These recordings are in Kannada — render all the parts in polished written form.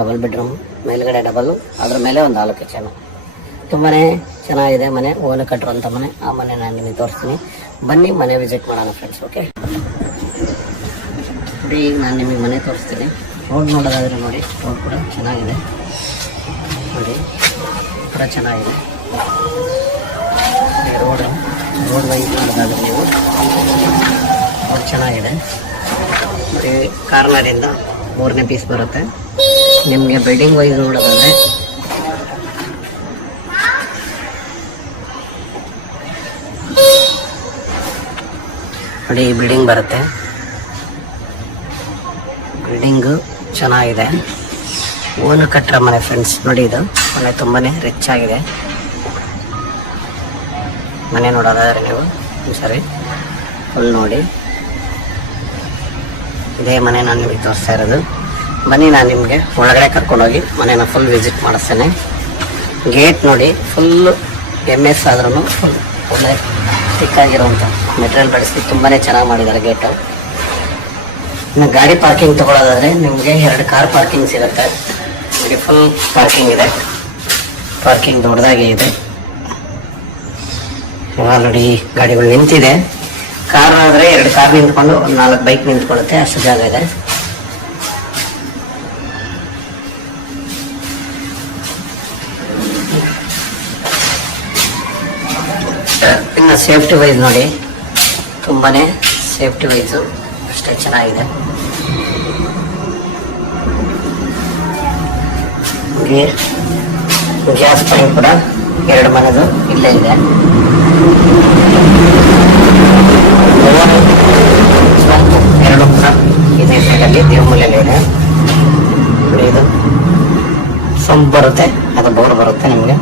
ಡಬಲ್ ಬೆಡ್ರೂಮ್, ಮೇಲ್ಗಡೆ ಡಬಲ್, ಅದ್ರ ಮೇಲೆ ಒಂದು ಹಾಲು ಕಿಚನ್. ತುಂಬಾ ಚೆನ್ನಾಗಿದೆ ಮನೆ, ಓನ ಕಟ್ಟಿರುವಂಥ ಮನೆ. ಆ ಮನೆ ನಾನು ನಿಮಗೆ ತೋರಿಸ್ತೀನಿ, ಬನ್ನಿ ಮನೆ ವಿಸಿಟ್ ಮಾಡೋಣ ಫ್ರೆಂಡ್ಸ್. ಓಕೆ ನೋಡಿ, ಈಗ ನಾನು ನಿಮಗೆ ಮನೆ ತೋರಿಸ್ತೀನಿ. ರೋಡ್ ನೋಡೋದಾದರೆ ನೋಡಿ, ರೋಡ್ ಕೂಡ ಚೆನ್ನಾಗಿದೆ ನೋಡಿ, ಕೂಡ ಚೆನ್ನಾಗಿದೆ ರೋಡ್ ವೈಸ್ ನೋಡೋದಾದರೆ ನೀವು ರೋಡ್ ಚೆನ್ನಾಗಿದೆ ನೋಡಿ. ಕಾರ್ನರಿಂದ 3ನೇ ಪೀಸ್ ಬರುತ್ತೆ ನಿಮಗೆ. ಬಿಲ್ಡಿಂಗ್ ವೈಸ್ ನೋಡೋದಾದರೆ ನೋಡಿ, ಈ ಬಿಲ್ಡಿಂಗ್ ಬರುತ್ತೆ. ಬಿಲ್ಡಿಂಗು ಚೆನ್ನಾಗಿದೆ, ಓನು ಕಟ್ಟರ ಮನೆ ಫ್ರೆಂಡ್ಸ್. ನೋಡಿ, ಇದು ಮನೆ ತುಂಬಾನೇ ರಿಚ್ ಆಗಿದೆ. ಮನೆ ನೋಡೋದಾದ್ರೆ ನೀವು ಸರಿ ಫುಲ್ ನೋಡಿ, ಇದೇ ಮನೆ ನಾನು ನಿಮಗೆ ತೋರಿಸ್ತಾ ಇರೋದು. ಬನ್ನಿ, ನಾನು ನಿಮಗೆ ಒಳಗಡೆ ಕರ್ಕೊಂಡೋಗಿ ಮನೆನ ಫುಲ್ ವಿಸಿಟ್ ಮಾಡಿಸ್ತೇನೆ. ಗೇಟ್ ನೋಡಿ, ಫುಲ್ MS ಆದ್ರೂ ಫುಲ್ ಒಳ್ಳೆ ಸಿಕ್ಕಾಗಿರುವಂಥ ಮೆಟೀರಿಯಲ್ ಬಳಸಿ ತುಂಬಾ ಚೆನ್ನಾಗಿ ಮಾಡಿದ್ದಾರೆ ಗೇಟು. ಇನ್ನು ಗಾಡಿ ಪಾರ್ಕಿಂಗ್ ತೊಗೊಳ್ಳೋದಾದರೆ ನಿಮಗೆ 2 ಕಾರ್ ಪಾರ್ಕಿಂಗ್ ಸಿಗುತ್ತೆ. ನಿಮಗೆ ಫುಲ್ ಪಾರ್ಕಿಂಗ್ ಇದೆ, ಪಾರ್ಕಿಂಗ್ ದೊಡ್ಡದಾಗಿ ಇದೆ. ಆಲ್ರೆಡಿ ಗಾಡಿಗಳು ನಿಂತಿದೆ. ಕಾರ್ ಆದರೆ 2 ಕಾರ್ ನಿಂತ್ಕೊಂಡು 4 ಬೈಕ್ ನಿಂತ್ಕೊಳ್ಳುತ್ತೆ, ಅಷ್ಟು ಜಾಗ ಇದೆ. ಇನ್ನು ಸೇಫ್ಟಿ ವೈಸ್ ನೋಡಿ, ತುಂಬಾನೇ ಸೇಫ್ಟಿ ವೈಸು ಅಷ್ಟೇ ಚೆನ್ನಾಗಿದೆ. ಗ್ಯಾಸ್ ಪಾಯಿಂಟ್ ಕೂಡ 2 ಮನೆದು ಇಲ್ಲೇ ಇದೆ. ಸೊಂಪು 2 ಕೂಡ ಇದೇ ಸೈಡಲ್ಲಿ ದೇವಮೂಲೆಯಲ್ಲಿ ಇದೆ. ಇದು ಸೊಂಪು ಬರುತ್ತೆ, ಅದು ಬೋರ್ ಬರುತ್ತೆ ನಿಮಗೆ.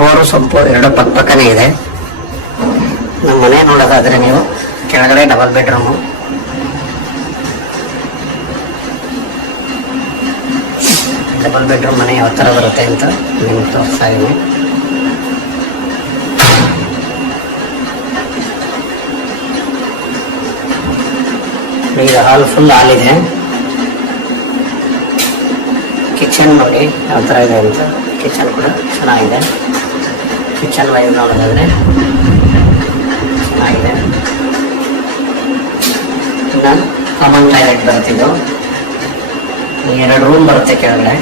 ಬೋರು ಸೊಂಪು 2 ಪಕ್ಕನೇ ಇದೆ. ನಮ್ಮ ಮನೆ ನೋಡೋದಾದ್ರೆ ನೀವು ಕೆಳಗಡೆ ಡಬಲ್ ಬೆಡ್ರೂಮು, ಡಬಲ್ ಬೆಡ್ರೂಮ್ ಮನೆ ಯಾವ ಥರ ಬರುತ್ತೆ ಅಂತ ನಿಮ್ಗೆ ತೋರಿಸ್ತಾ ಇದ್ದೀನಿ. ಈಗ ಹಾಲ್ ಫುಲ್ ಹಾಲಿದೆ. ಕಿಚನ್ ನೋಡಿ ಯಾವ ಥರ ಇದೆ ಅಂತ. ಕಿಚನ್ ಕೂಡ ಚೆನ್ನಾಗಿದೆ. ಕಿಚನ್ ವೈಸ್ ನೋಡೋದಾದ್ರೆ ಚೆನ್ನಾಗಿದೆ. ಇನ್ನು ಕಾಮನ್ ಟಾಯ್ಲೆಟ್ ಬರುತ್ತಿದ್ದು 2 ರೂಮ್ ಬರುತ್ತೆ ಕೆಳಗಡೆ.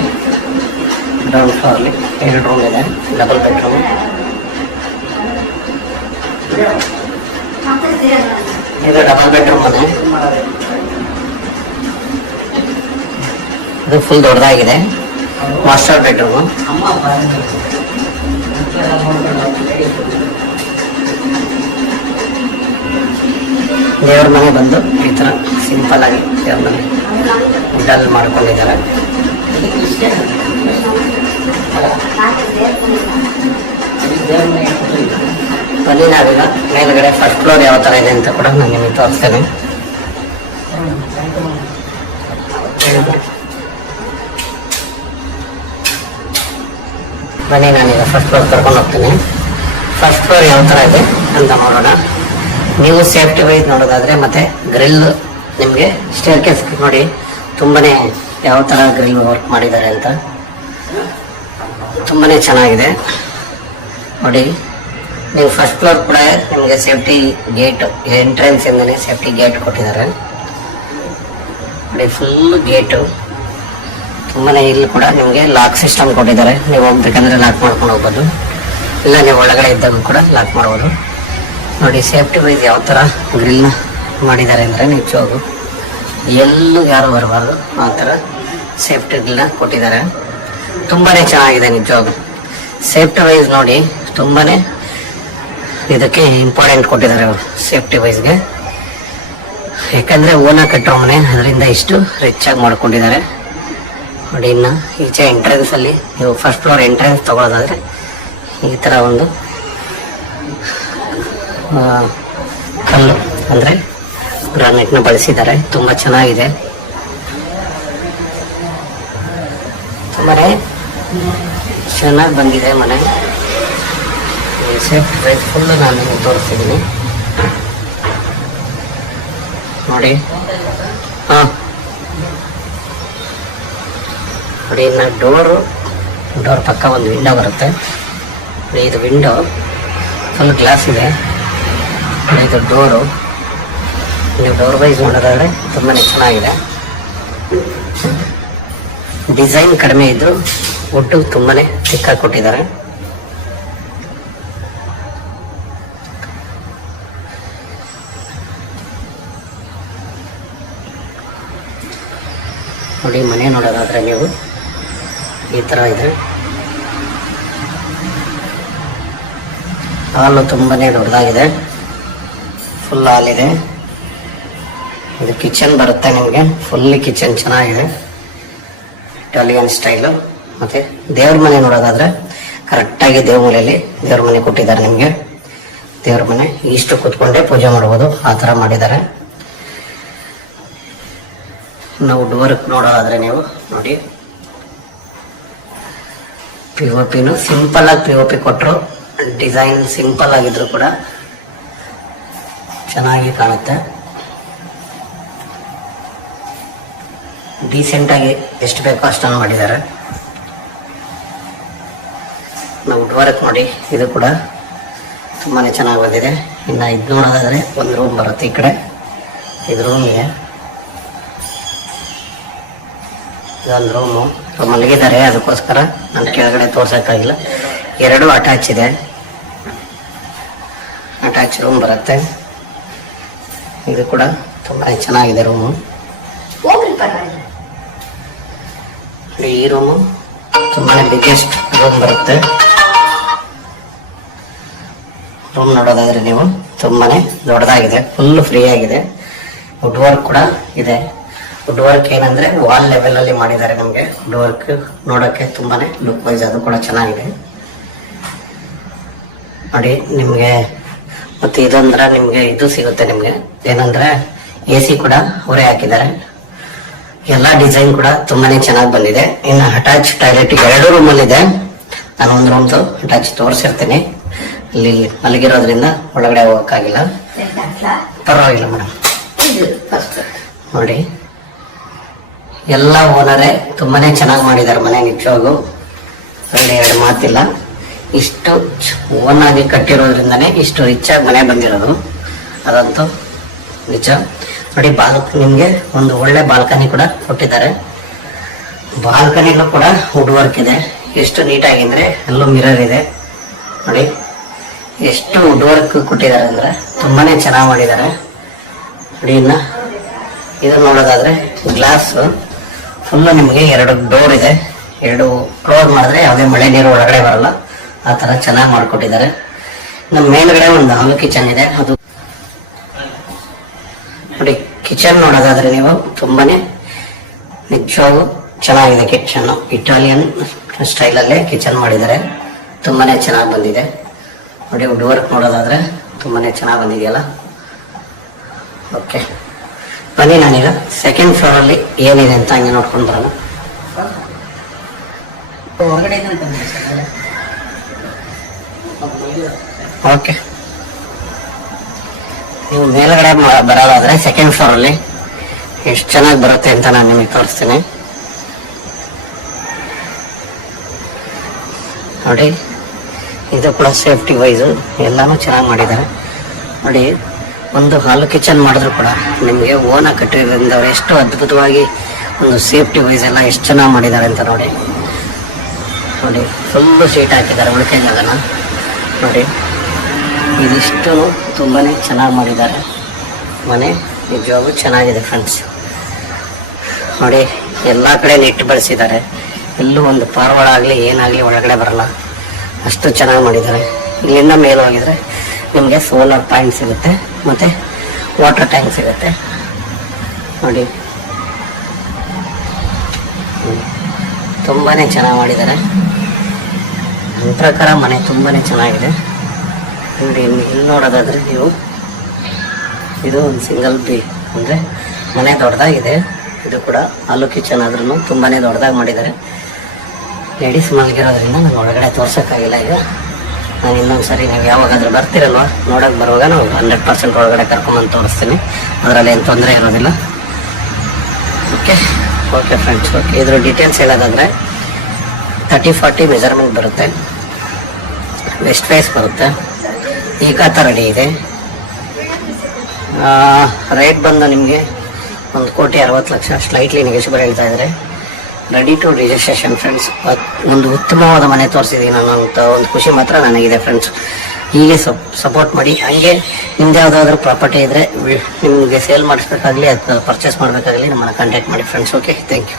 ಗ್ರೌಂಡ್ ಫ್ಲೋರ್ಲಿ 2 ರೂಮ್ ಇದೆ, ಡಬಲ್ ಬೆಡ್ರೂಮ್. ಇದು ಡಬಲ್ ಬೆಡ್ರೂಮ್ ಮನೆ. ಇದು ಫುಲ್ ದೊಡ್ಡದಾಗಿದೆ. Master bedroom. ದೇವ್ರ ಮನೆ ಬಂದು ಈ ಥರ ಸಿಂಪಲ್ ಆಗಿ ದೇವ್ರ ಮನೆ ಡಲ್ ಮಾಡ್ಕೊಂಡಿದ್ದಾರೆ. ಬನ್ನಿ, ನಾವೀಗ ಮೇಲ್ಗಡೆ ಫಸ್ಟ್ ಫ್ಲೋರ್ ಯಾವ ಥರ ಇದೆ ಅಂತ ಕೂಡ ನಾನು ನಿಮಗೆ ತೋರಿಸ್ತೇನೆ. ಬನ್ನಿ, ನಾನೀಗ ಫಸ್ಟ್ ಫ್ಲೋರ್ ಕರ್ಕೊಂಡು ಹೋಗ್ತೀನಿ. ಫಸ್ಟ್ ಫ್ಲೋರ್ ಯಾವ ಥರ ಇದೆ ಅಂತ ನೋಡೋಣ. ನೀವು ಸೇಫ್ಟಿ ವೈಸ್ ನೋಡೋದಾದ್ರೆ ಮತ್ತೆ ಗ್ರಿಲ್ ನಿಮಗೆ ಸ್ಟೇರ್ಕೇಸ್ ನೋಡಿ, ತುಂಬಾನೇ ಯಾವ ಥರ ಗ್ರಿಲ್ ವರ್ಕ್ ಮಾಡಿದ್ದಾರೆ ಅಂತ ತುಂಬಾನೇ ಚೆನ್ನಾಗಿದೆ ನೋಡಿ. ನೀವು ಫಸ್ಟ್ ಫ್ಲೋರ್ ಕೂಡ ನಿಮಗೆ ಸೇಫ್ಟಿ ಗೇಟ್, ಎಂಟ್ರೆನ್ಸ್ ಇಂದನೇ ಸೇಫ್ಟಿ ಗೇಟ್ ಕೊಟ್ಟಿದ್ದಾರೆ ನೋಡಿ. ಫುಲ್ ಗೇಟು ತುಂಬಾನೇ. ಇಲ್ಲಿ ಕೂಡ ನಿಮಗೆ ಲಾಕ್ ಸಿಸ್ಟಮ್ ಕೊಟ್ಟಿದ್ದಾರೆ. ನೀವು ಹೋಗ್ಬೇಕಂದ್ರೆ ಲಾಕ್ ಮಾಡ್ಕೊಂಡು ಹೋಗ್ಬೋದು, ಇಲ್ಲ ನೀವು ಒಳಗಡೆ ಇದ್ದಾಗ ಕೂಡ ಲಾಕ್ ಮಾಡ್ಬೋದು ನೋಡಿ. ಸೇಫ್ಟಿ ವೈಸ್ ಯಾವ ಥರ ಗ್ರಿಲ್ನ ಮಾಡಿದ್ದಾರೆ ಅಂದರೆ ನಿಜವಾಗೂ ಎಲ್ಲೂ ಯಾರು ಬರಬಾರ್ದು ಆ ಥರ ಸೇಫ್ಟಿ ಗ್ರಿಲ್ನ ಕೊಟ್ಟಿದ್ದಾರೆ. ತುಂಬಾ ಚೆನ್ನಾಗಿದೆ ನಿಜವಾಗೂ. ಸೇಫ್ಟಿ ವೈಸ್ ನೋಡಿ, ತುಂಬಾ ಇದಕ್ಕೆ ಇಂಪಾರ್ಟೆಂಟ್ ಕೊಟ್ಟಿದ್ದಾರೆ ಸೇಫ್ಟಿ ವೈಸ್ಗೆ. ಯಾಕಂದರೆ ಓನ ಕಟ್ಟೋ ಮನೆ, ಅದರಿಂದ ಇಷ್ಟು ರಿಚ್ ಆಗಿ ಮಾಡ್ಕೊಂಡಿದ್ದಾರೆ ನೋಡಿ. ಇನ್ನು ಈಚೆ ಎಂಟ್ರೆನ್ಸಲ್ಲಿ ನೀವು ಫಸ್ಟ್ ಫ್ಲೋರ್ ಎಂಟ್ರೆನ್ಸ್ ತೊಗೊಳೋದಾದರೆ ಈ ಥರ ಒಂದು ಕಲ್ಲು ಅಂದರೆ ಗ್ರಾನೈಟ್ನ ಬಳಸಿದ್ದಾರೆ. ತುಂಬ ಚೆನ್ನಾಗಿದೆ, ತುಂಬಾ ಚೆನ್ನಾಗಿ ಬಂದಿದೆ ಮನೆ. ಸೇಫ್ಟಿ ವೈಸ್ ಫುಲ್ ನಾನು ನಿಮಗೆ ತೋರಿಸ್ತಿದ್ದೀನಿ ನೋಡಿ. ಹಾಂ, ನೋಡಿ. ಇನ್ನು ಡೋರ್ ಪಕ್ಕ ಒಂದು ವಿಂಡೋ ಬರುತ್ತೆ ನೋಡಿ. ಇದು ವಿಂಡೋ ಫುಲ್ ಗ್ಲಾಸ್ ಇದೆ ನೋಡಿ. ಇದು ಡೋರು ನೀವು ಡೋರ್ ವೈಸ್ ನೋಡೋದಾದ್ರೆ ತುಂಬಾ ಚೆನ್ನಾಗಿದೆ. ಡಿಸೈನ್ ಕಡಿಮೆ ಇದ್ರು ಒಟ್ಟು ತುಂಬಾ ಚಿಕ್ಕ ಕೊಟ್ಟಿದ್ದಾರೆ. ನೋಡಿ ಮನೆ ನೋಡೋದಾದ್ರೆ ನೀವು ಈ ಥರ ಇದೆ. ಹಾಲು ತುಂಬಾ ದೊಡ್ಡದಾಗಿದೆ, ಫುಲ್ ಹಾಲಿದೆ. ಇದು ಕಿಚನ್ ಬರುತ್ತೆ ನಿಮಗೆ. ಫುಲ್ಲಿ ಕಿಚನ್ ಚೆನ್ನಾಗಿದೆ, ಇಟಾಲಿಯನ್ ಸ್ಟೈಲು. ಮತ್ತು ದೇವ್ರ ಮನೆ ನೋಡೋದಾದ್ರೆ ಕರೆಕ್ಟಾಗಿ ದೇವ್ರ ಮನೆಯಲ್ಲಿ ದೇವ್ರ ಮನೆ ಕೊಟ್ಟಿದ್ದಾರೆ ನಿಮಗೆ. ದೇವ್ರ ಮನೆ ಇಷ್ಟು ಕೂತ್ಕೊಂಡೆ ಪೂಜೆ ಮಾಡ್ಬೋದು, ಆ ಥರ ಮಾಡಿದ್ದಾರೆ. ನಾವು ಡೋರ್ಕ್ ನೋಡೋದಾದ್ರೆ ನೀವು ನೋಡಿ, POP ಸಿಂಪಲ್ ಆಗಿ POP ಕೊಟ್ಟರು. ಡಿಸೈನ್ ಸಿಂಪಲ್ ಆಗಿದ್ರು ಕೂಡ ಚೆನ್ನಾಗಿ ಕಾಣುತ್ತೆ. ಡೀಸೆಂಟ್ ಆಗಿ ಎಷ್ಟು ಬೇಕೋ ಅಷ್ಟನ್ನು ಮಾಡಿದ್ದಾರೆ. ನಾವು ಡೋರ್ಕ್ ನೋಡಿ, ಇದು ಕೂಡ ತುಂಬಾ ಚೆನ್ನಾಗಿ ಬಂದಿದೆ. ಇನ್ನು ಇದು ನೋಡೋದಾದ್ರೆ ಒಂದು ರೂಮ್ ಬರುತ್ತೆ ಈ ಕಡೆ. ಇದು ರೂಮ್ ಇದೆ, ಇದೊಂದು ರೂಮು ಮಲಗಿದ್ದಾರೆ, ಅದಕ್ಕೋಸ್ಕರ ನಾನು ಕೆಳಗಡೆ ತೋರ್ಸೋಕ್ಕಾಗಿಲ್ಲ. 2 ಅಟ್ಯಾಚ್ ಇದೆ, ಅಟ್ಯಾಚ್ ರೂಮ್ ಬರುತ್ತೆ. ಇದು ಕೂಡ ತುಂಬಾ ಚೆನ್ನಾಗಿದೆ ರೂಮು. ಈ ರೂಮು ತುಂಬಾ ಬಿಗ್ಗೆಸ್ಟ್ ರೂಮ್ ಬರುತ್ತೆ. ರೂಮ್ ನೋಡೋದಾದ್ರೆ ನೀವು ತುಂಬಾನೇ ದೊಡ್ಡದಾಗಿದೆ, ಫುಲ್ ಫ್ರೀ ಆಗಿದೆ. ವುಡ್ ವರ್ಕ್ ಕೂಡ ಇದೆ. ವುಡ್ ವರ್ಕ್ ಏನಂದ್ರೆ ವಾಲ್ ಲೆವೆಲ್ ಅಲ್ಲಿ ಮಾಡಿದ್ದಾರೆ ನಮಗೆ. ವುಡ್ ವರ್ಕ್ ನೋಡೋಕ್ಕೆ ತುಂಬಾನೇ ಲುಕ್ ವೈಸ್ ಅದು ಕೂಡ ಚೆನ್ನಾಗಿದೆ ನೋಡಿ ನಿಮಗೆ. ಮತ್ತೆ ಇದಂದ್ರೆ ನಿಮ್ಗೆ ಇದು ಸಿಗುತ್ತೆ ನಿಮ್ಗೆ, ಏನಂದ್ರೆ AC ಕೂಡ ಅವರೇ ಹಾಕಿದ್ದಾರೆ. ಎಲ್ಲ ಡಿಸೈನ್ ಕೂಡ ತುಂಬಾನೇ ಚೆನ್ನಾಗಿ ಬಂದಿದೆ. ಇನ್ನು ಅಟ್ಯಾಚ್ ಟಾಯ್ಲೆಟ್ 2 ರೂಮಲ್ಲಿ ಇದೆ. ನಾನು ಒಂದು ರೂಮ್ದು ಅಟ್ಯಾಚ್ ತೋರಿಸಿರ್ತೀನಿ. ಇಲ್ಲಿ ಮಲಗಿರೋದ್ರಿಂದ ಒಳಗಡೆ ಹೋಗಕ್ಕಾಗಿಲ್ಲ, ಪರವಾಗಿಲ್ಲ ಮೇಡಮ್. ನೋಡಿ ಎಲ್ಲ ಓನರೇ ತುಂಬಾನೇ ಚೆನ್ನಾಗಿ ಮಾಡಿದ್ದಾರೆ ಮನೆ, ನಿಜವಾಗೂ ಅಲ್ಲಿ 2 ಮಾತಿಲ್ಲ. ಇಷ್ಟು ಓನ್ ಆಗಿ ಕಟ್ಟಿರೋದ್ರಿಂದನೇ ಇಷ್ಟು ರಿಚ್ ಆಗಿ ಮನೆ ಬಂದಿರೋದು, ಅದಂತೂ ನಿಜ. ನೋಡಿ ನಿಮ್ಗೆ ಒಂದು ಒಳ್ಳೆ ಬಾಲ್ಕನಿ ಕೂಡ ಕೊಟ್ಟಿದ್ದಾರೆ. ಬಾಲ್ಕನಿಗೂ ಕೂಡ ವುಡ್ ವರ್ಕ್ ಇದೆ. ಎಷ್ಟು ನೀಟಾಗಿ ಅಂದ್ರೆ ಎಲ್ಲೂ ಮಿರರ್ ಇದೆ ನೋಡಿ. ಎಷ್ಟು ವುಡ್ ವರ್ಕ್ ಕೊಟ್ಟಿದ್ದಾರೆ ಅಂದ್ರೆ ತುಂಬಾನೇ ಚೆನ್ನಾಗಿ ಮಾಡಿದ್ದಾರೆ ನೋಡಿ. ಇನ್ನ ಇದನ್ನ ನೋಡೋದಾದ್ರೆ ಗ್ಲಾಸ್ ಫುಲ್ ನಿಮಗೆ 2 ಡೋರ್ ಇದೆ. 2 ಕ್ಲೋಸ್ ಮಾಡಿದ್ರೆ ಯಾವುದೇ ಮಳೆ ನೀರು ಒಳಗಡೆ ಬರಲ್ಲ, ಆ ತರ ಚೆನ್ನಾಗಿ ಮಾಡಿಕೊಟ್ಟಿದ್ದಾರೆ. ನಮ್ಮ ಮೇಲ್ಗಡೆ ಒಂದು ಹಾಲು ಕಿಚನ್ ಇದೆ. ಅದು ನೋಡಿ ಕಿಚನ್ ನೋಡೋದಾದ್ರೆ ನೀವು ತುಂಬಾನೇ ನಿಜವಾಗೂ ಚೆನ್ನಾಗಿದೆ ಕಿಚನ್. ಇಟಾಲಿಯನ್ ಸ್ಟೈಲಲ್ಲೇ ಕಿಚನ್ ಮಾಡಿದ್ದಾರೆ, ತುಂಬಾನೇ ಚೆನ್ನಾಗಿ ಬಂದಿದೆ ನೋಡಿ. ವುಡ್ ವರ್ಕ್ ನೋಡೋದಾದ್ರೆ ತುಂಬಾನೇ ಚೆನ್ನಾಗಿ ಬಂದಿದೆಯಲ್ಲ. ಓಕೆ ಬನ್ನಿ, ನಾನೀಗ ಸೆಕೆಂಡ್ ಫ್ಲೋರ್ ಅಲ್ಲಿ ಏನಿದೆ ಅಂತ ಹಂಗೆ ನೋಡ್ಕೊಂಡು ಬರೋಣ. ಓಕೆ, ನೀವು ಮೇಲ್ಗಡೆ ಬರೋದಾದ್ರೆ ಸೆಕೆಂಡ್ ಫ್ಲೋರ್ ಅಲ್ಲಿ ಎಷ್ಟು ಚೆನ್ನಾಗಿ ಬರುತ್ತೆ ಅಂತ ನಾನು ನಿಮಗೆ ತೋರಿಸ್ತೀನಿ ನೋಡಿ. ಇದು ಕೂಡ ಸೇಫ್ಟಿ ವೈಸು ಎಲ್ಲಾನು ಚೆನ್ನಾಗಿ ಮಾಡಿದ್ದಾರೆ ನೋಡಿ. ಒಂದು ಹಾಲು ಕಿಚನ್ ಮಾಡಿದ್ರು ಕೂಡ ನಿಮಗೆ ಓನ ಕಟ್ಟಿರೋದ್ರಿಂದ ಎಷ್ಟು ಅದ್ಭುತವಾಗಿ ಒಂದು ಸೇಫ್ಟಿ ವೈಸ್ ಎಲ್ಲ ಎಷ್ಟು ಚೆನ್ನಾಗಿ ಮಾಡಿದ್ದಾರೆ ಅಂತ ನೋಡಿ. ನೋಡಿ ಫುಲ್ಲು ಶೀಟ್ ಹಾಕಿದ್ದಾರೆ ಉಳಿಕೆ ಜಾಗನ ನೋಡಿ. ಇದಿಷ್ಟು ತುಂಬಾನೇ ಚೆನ್ನಾಗಿ ಮಾಡಿದ್ದಾರೆ ಮನೆ, ನಿಜವಾಗೂ ಚೆನ್ನಾಗಿದೆ ಫ್ರೆಂಡ್ಸ್ ನೋಡಿ. ಎಲ್ಲ ಕಡೆ ನೆಟ್ ಬಳಸಿದ್ದಾರೆ, ಎಲ್ಲೂ ಒಂದು ಪಾರ್ವಾಳ ಆಗಲಿ ಏನಾಗಲಿ ಒಳಗಡೆ ಬರಲ್ಲ, ಅಷ್ಟು ಚೆನ್ನಾಗಿ ಮಾಡಿದ್ದಾರೆ. ಇಲ್ಲಿಂದ ಮೇಲೆ ಹೋಗಿದ್ರೆ ನಿಮಗೆ ಸೋಲಾರ್ ಪಾಯಿಂಟ್ ಸಿಗುತ್ತೆ, ಮತ್ತು ವಾಟರ್ ಟ್ಯಾಂಕ್ ಸಿಗುತ್ತೆ ನೋಡಿ. ತುಂಬಾ ಚೆನ್ನಾಗಿ ಮಾಡಿದ್ದಾರೆ. ನನ್ನ ಪ್ರಕಾರ ಮನೆ ತುಂಬಾ ಚೆನ್ನಾಗಿದೆ ನೋಡಿ. ಇಲ್ಲಿ ನೋಡೋದಾದರೆ ನೀವು ಇದು ಒಂದು ಸಿಂಗಲ್ ಅಂದರೆ ಮನೆ ದೊಡ್ಡದಾಗಿದೆ. ಇದು ಕೂಡ ಹಾಲು ಕಿಚನ್ ಆದ್ರೂ ತುಂಬಾ ದೊಡ್ಡದಾಗಿ ಮಾಡಿದ್ದಾರೆ. ಲೇಡೀಸ್ ಮಲಗಿರೋದ್ರಿಂದ ನಾನು ಒಳಗಡೆ ತೋರ್ಸೋಕ್ಕಾಗಿಲ್ಲ. ಈಗ ನಾನು ಇನ್ನೊಂದು ಸರಿ ನೀವು ಯಾವಾಗಾದ್ರೂ ಬರ್ತೀರಲ್ವ ನೋಡೋಕೆ ಬರುವಾಗ ನಾವು 100% ಒಳಗಡೆ ಕರ್ಕೊಂಬಂದು ತೋರಿಸ್ತೀನಿ, ಅದರಲ್ಲಿ ಏನು ತೊಂದರೆ ಇರೋದಿಲ್ಲ. ಓಕೆ. ಓಕೆ ಫ್ರೆಂಡ್ಸ್, ಓಕೆ ಇದ್ರ ಡೀಟೇಲ್ಸ್ ಹೇಳೋದಾದರೆ 30-40 ಮೆಜರ್ಮೆಂಟ್ ಬರುತ್ತೆ, ವೆಸ್ಟ್ ಫೇಸ್ ಬರುತ್ತೆ, ಏಕಾತ ರೆಡಿ ಇದೆ. ರೇಟ್ ಬಂದು ನಿಮಗೆ 1,60,00,000 ಸ್ಲೈಟ್ಲಿ ನೆಗೋಷಿಯಬಲ್ ಹೇಳ್ತಾ ಇದ್ದಾರೆ. Ready to registration friends. ಒಂದು ಉತ್ತಮವಾದ ಮನೆ ತೋರಿಸಿದ್ದೀನಿ ನಾನು ಅಂತ ಒಂದು ಖುಷಿ ಮಾತ್ರ ನನಗಿದೆ ಫ್ರೆಂಡ್ಸ್. ಹೀಗೆ ಸಪೋರ್ಟ್ ಮಾಡಿ. ಹಾಗೆ ನಿಮ್ದು ಯಾವುದಾದ್ರೂ ಪ್ರಾಪರ್ಟಿ ಇದ್ದರೆ ನಿಮಗೆ ಸೇಲ್ ಮಾಡಿಸ್ಬೇಕಾಗಲಿ ಅಥವಾ ಪರ್ಚೇಸ್ ಮಾಡಬೇಕಾಗಲಿ ನಮ್ಮನ್ನು ಕಾಂಟ್ಯಾಕ್ಟ್ ಮಾಡಿ ಫ್ರೆಂಡ್ಸ್. Okay, thank you.